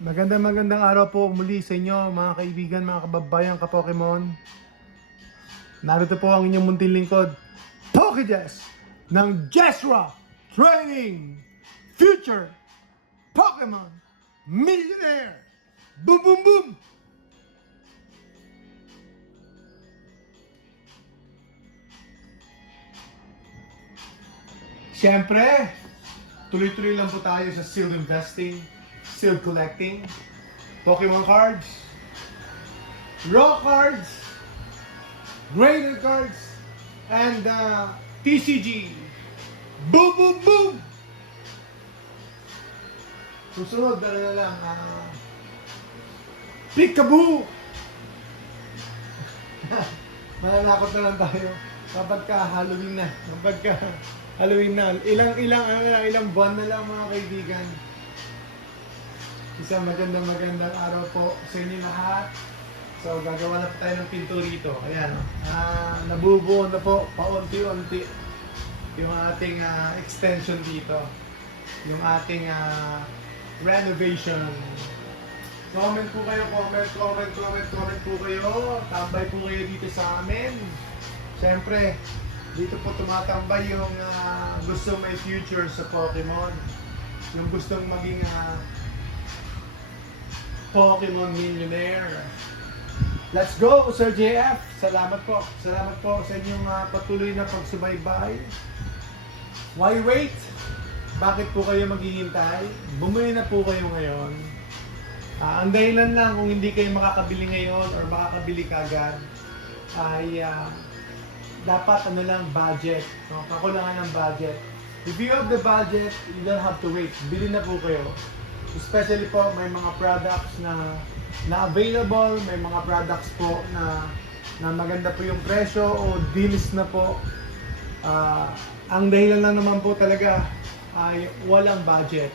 Magandang araw po muli sa inyo mga kaibigan, mga kababayan, ka-Pokemon. Narito po ang inyong munting lingkod, Pokejess ng Jesra Training Future Pokemon Millionaire! Boom boom boom! Siyempre, tuloy-tuloy lang po tayo sa sealed investing, sealed collecting, Pokemon cards, raw cards, graded cards, and TCG. Boom, boom, boom! Susunod na lang, Peekaboo! Mananakot na lang tayo kapag ka Halloween na. Kapag ka Halloween na. Ilang buwan na lang mga kaibigan. Isang magandang araw po sa inyo lahat. So gagawa na po tayo ng pinto rito. Ayan. Nabubuo na po paunti-unti yung ating extension dito. Yung ating renovation. Comment po kayo, comment po kayo. Tambay po kayo dito sa amin. Siyempre, dito po tumatambay yung gustong may future sa Pokemon. Yung gustong maging Pokemon millionaire. Let's go, Sir JF! Salamat po sa inyong patuloy na pagsubaybay. Why wait? Bakit po kayo maghihintay? Bumili na po kayo ngayon. Ang dahilan lang kung hindi kayo makakabili ngayon or makakabili kagad ay dapat budget. No? Kakulangan ng budget. If you have the budget, you don't have to wait. Bili na po kayo. Especially po may mga products na available, may mga products po na maganda po yung presyo o deals na po. Ang dahilan lang naman po talaga ay walang budget.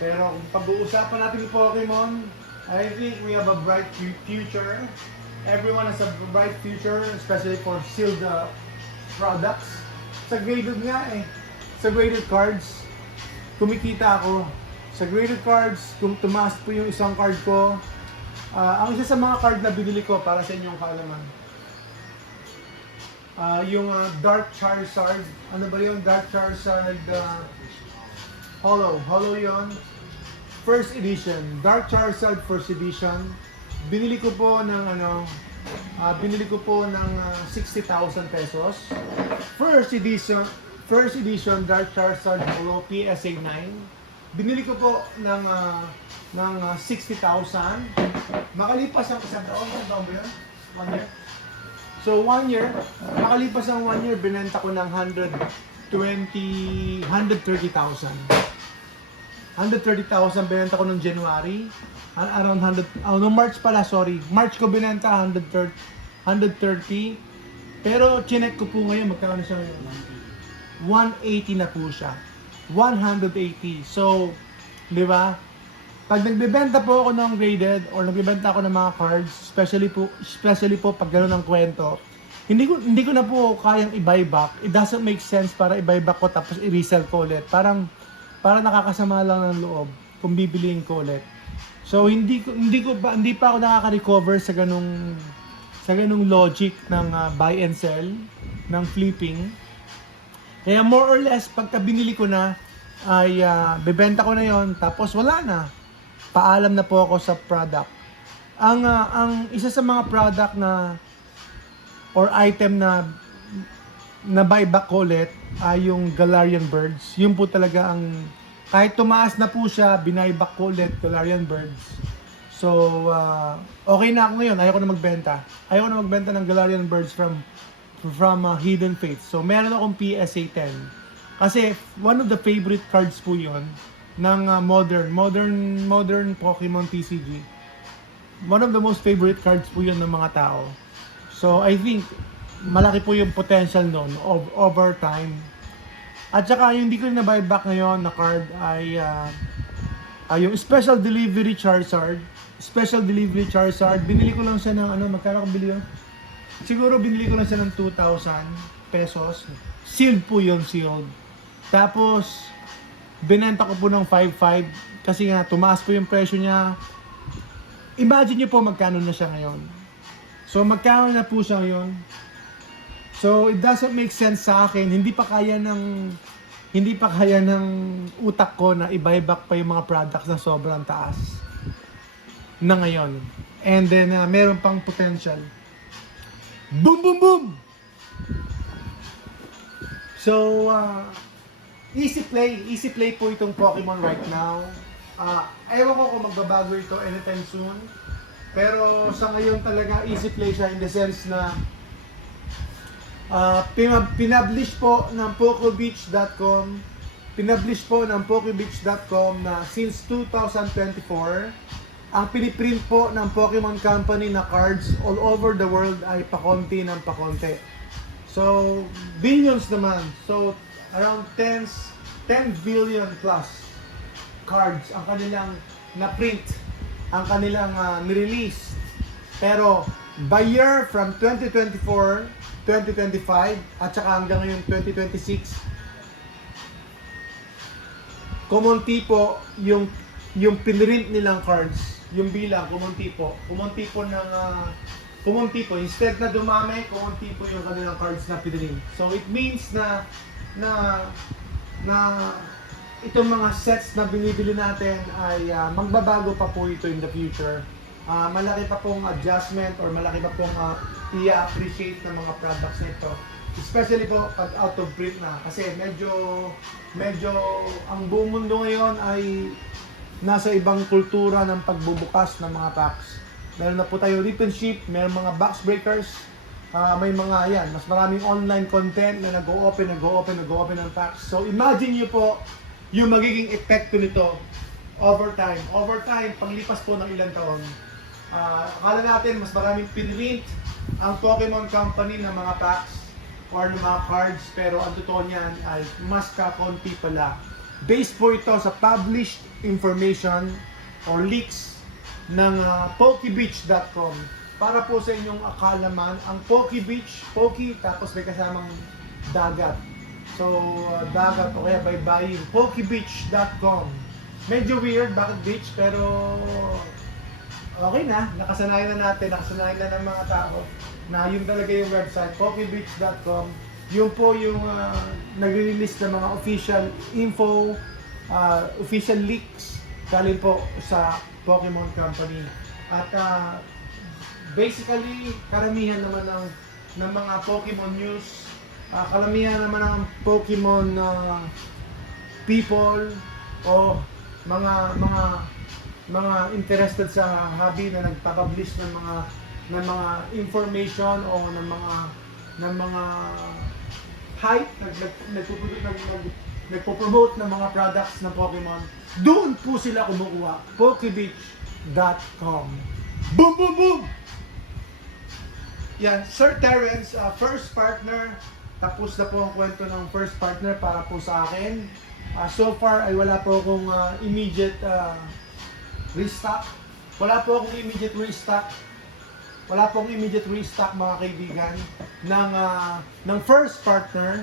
Pero kung pag-uusapan natin yung Pokemon, I think we have a bright future. Everyone has a bright future, especially for sealed products. Sa graded nga sa graded cards, kumikita ako. Sa graded cards, kung tumaas po yung isang card ko, ang isa sa mga card na binili ko para sa inyong kaalaman, yung Dark Charizard. Ano ba yung Dark Charizard? Hollow yon. First edition, Dark Charizard First Edition. Binili ko po ng 60,000 pesos. First edition Dark Charizard Hollow PSA 9. Binili ko po ng 60,000. Makalipas ang isang taon ba yun? 1 year? So 1 year, makalipas ang 1 year, binenta ko ng 130,000. 130,000 binenta ko noong January. Around 100, March pala, sorry. March ko binenta 130. Pero chinek ko po ngayon, magkano siya ngayon? 180 na po siya. 180. So, di ba? Pag nagbebenta po ako ng graded or nagbebenta ako ng mga cards, especially po pag gano'n ng kwento, hindi ko na po kayang i-buy back. It doesn't make sense para i-buy back ko tapos i-resell ko ulit. Parang nakakasama lang ng loob kung bibiliin ko ulit. So hindi pa ako nakaka-recover sa ganung logic ng buy and sell, ng flipping. Kaya more or less pagka binili ko na ay bebenta ko na 'yon tapos wala na. Paalam na po ako sa product. Ang isa sa mga product na or item na buyback ko ulit ay yung Galarian Birds. Yun po talaga ang kahit tumaas na po siya, binayback ko ulit Galarian Birds. So, okay na ako ngayon. Ayoko na magbenta ng Galarian Birds from Hidden Fates. So, meron akong PSA 10. Kasi, one of the favorite cards po yun ng modern Pokemon TCG. One of the most favorite cards po yun ng mga tao. So, I think, malaki po yung potential noon over time. At saka yung hindi ko na buy back ngayon na card ay yung Special Delivery Charizard. Binili ko lang siya ng magkano ko bili yun? Siguro binili ko lang siya ng 2,000 pesos. Sealed po yun, sealed. Tapos binenta ko po ng 5,500 kasi nga tumaas po yung presyo niya. imagine nyo po magkano na siya ngayon. So magkano na po siya ngayon. So it doesn't make sense sa akin, hindi pa kaya ng utak ko na i-buyback pa yung mga products na sobrang taas na ngayon. And then meron pang potential. Boom boom boom. So easy play po itong Pokemon right now. Ewan ko kung magbabago ito anytime soon. Pero sa ngayon talaga easy play siya in the sense na pinablish po ng PokeBeach.com na since 2024 ang piniprint po ng Pokemon Company na cards all over the world ay pakonti ng pakonti. So billions naman. So around 10 billion plus cards ang kanilang na-print, ang kanilang nirelease. Pero by year from 2024, 2025 at saka hanggang ngayon 2026, kumunti po yung pinrint nilang cards, yung bilang kumunti po instead na dumami, kumunti po yung kanilang cards na pinrint. So it means na itong mga sets na binibili natin ay magbabago pa po ito in the future. Malaki pa pong adjustment or malaki pa pong i-appreciate ng mga products nito. Especially po pag out of print na. Kasi medyo ang buong mundo ngayon ay nasa ibang kultura ng pagbubukas ng mga packs. Meron na po tayo rip and ship, meron mga box breakers, may mga mas maraming online content na nag-o-open ng packs. So imagine nyo po yung magiging epekto nito over time, paglipas po ng ilang taon. Akala natin mas maraming pinrint ang Pokemon Company ng mga packs or ng mga cards, pero ang totoo niyan ay mas kakonti pala. Based po ito sa published information or leaks ng PokeBeach.com. Para po sa inyong akalaman, ang PokeBeach, Poke tapos may kasamang dagat. So, dagat o kaya baybayin, PokeBeach.com. Medyo weird, bakit beach, pero okay na, nakasanayan na ng mga tao na yun talaga yung website, PokeBeach.com. Yun po yung nagre-release ng mga official info, official leaks galing po sa Pokemon Company. At basically, karamihan naman ng mga Pokemon news, kalamihan naman ng Pokemon people o mga interested sa hobby na nagpapublish ng mga information o ng mga hype, nagpo-promote ng mga products ng Pokemon. Doon po sila kumukuha. PokeBeach.com. Boom boom boom. Yan, Sir Terrence, first partner. Tapos na po ang kwento ng first partner para po sa akin. So far ay wala po akong immediate restock. Wala po akong immediate restock mga kaibigan ng first partner.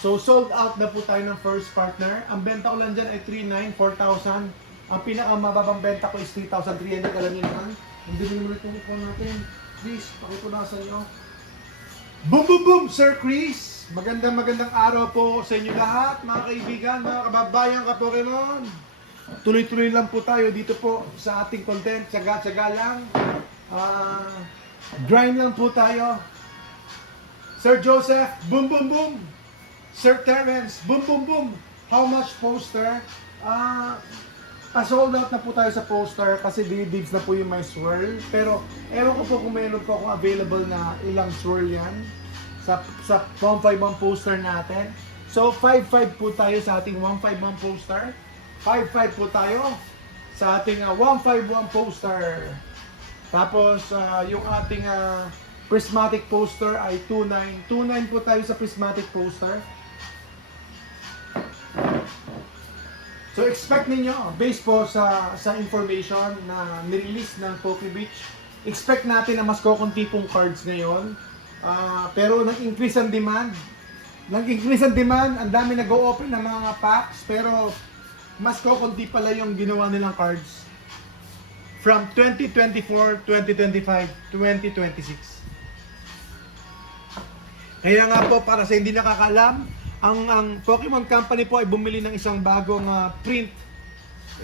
So sold out na po tayo ng first partner. Ang benta ko lang dyan ay 3,900, 4,000. Ang pinakamababang benta ko is 3,300 kalamihan. Hindi naman ulit po natin. Please, pakitunasan nyo. Boom boom boom, Sir Chris! Magandang araw po sa inyo lahat, mga kaibigan, mga kababayan, ka-Pokemon. Tuloy-tuloy lang po tayo dito po sa ating content. Tsaga-tsaga lang. Grind lang po tayo. Sir Joseph, boom boom boom. Sir Terrence, boom boom boom. How much poster? Sold out na po tayo sa poster kasi dibs na po yung may swirl. Pero ewan ko po kung mayroon po akong available na ilang swirl yan sa 151 poster natin. So 5-5 po tayo sa ating 151 poster. 5-5 po tayo sa ating 151 poster. Tapos yung ating prismatic poster ay 2-9. 2-9 po tayo sa prismatic poster. So expect ninyo, based po sa information na nirelease ng PokeBeach, expect natin na mas kukunti pong cards ngayon. Pero nag-increase ang demand. Ang dami nag-o-open ng mga packs, pero mas kukunti pala yung ginawa nilang cards. from 2024, 2025, 2026. Kaya nga po, para sa hindi nakakaalam, ang Pokemon Company po ay bumili ng isang bagong print.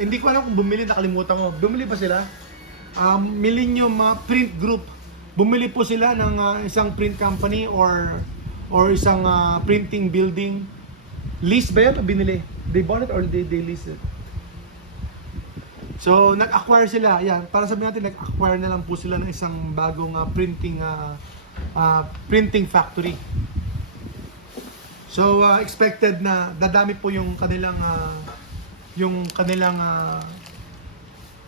Hindi ko alam kung bumili, nakalimutan ko. Bumili ba sila? Millennium Print Group. Bumili po sila ng isang print company or isang printing building. Lease ba yan o binili? They bought it or they leased it? So, nag-acquire sila. Yan, para sabihin natin, nag-acquire na lang po sila ng isang bagong printing factory. So, expected na dadami po yung kanilang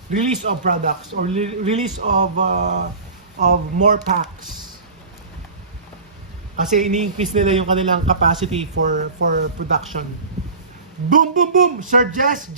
release of products or release of more packs. Kasi ini-increase nila yung kanilang capacity for production. Boom, boom, boom! Sir Jess,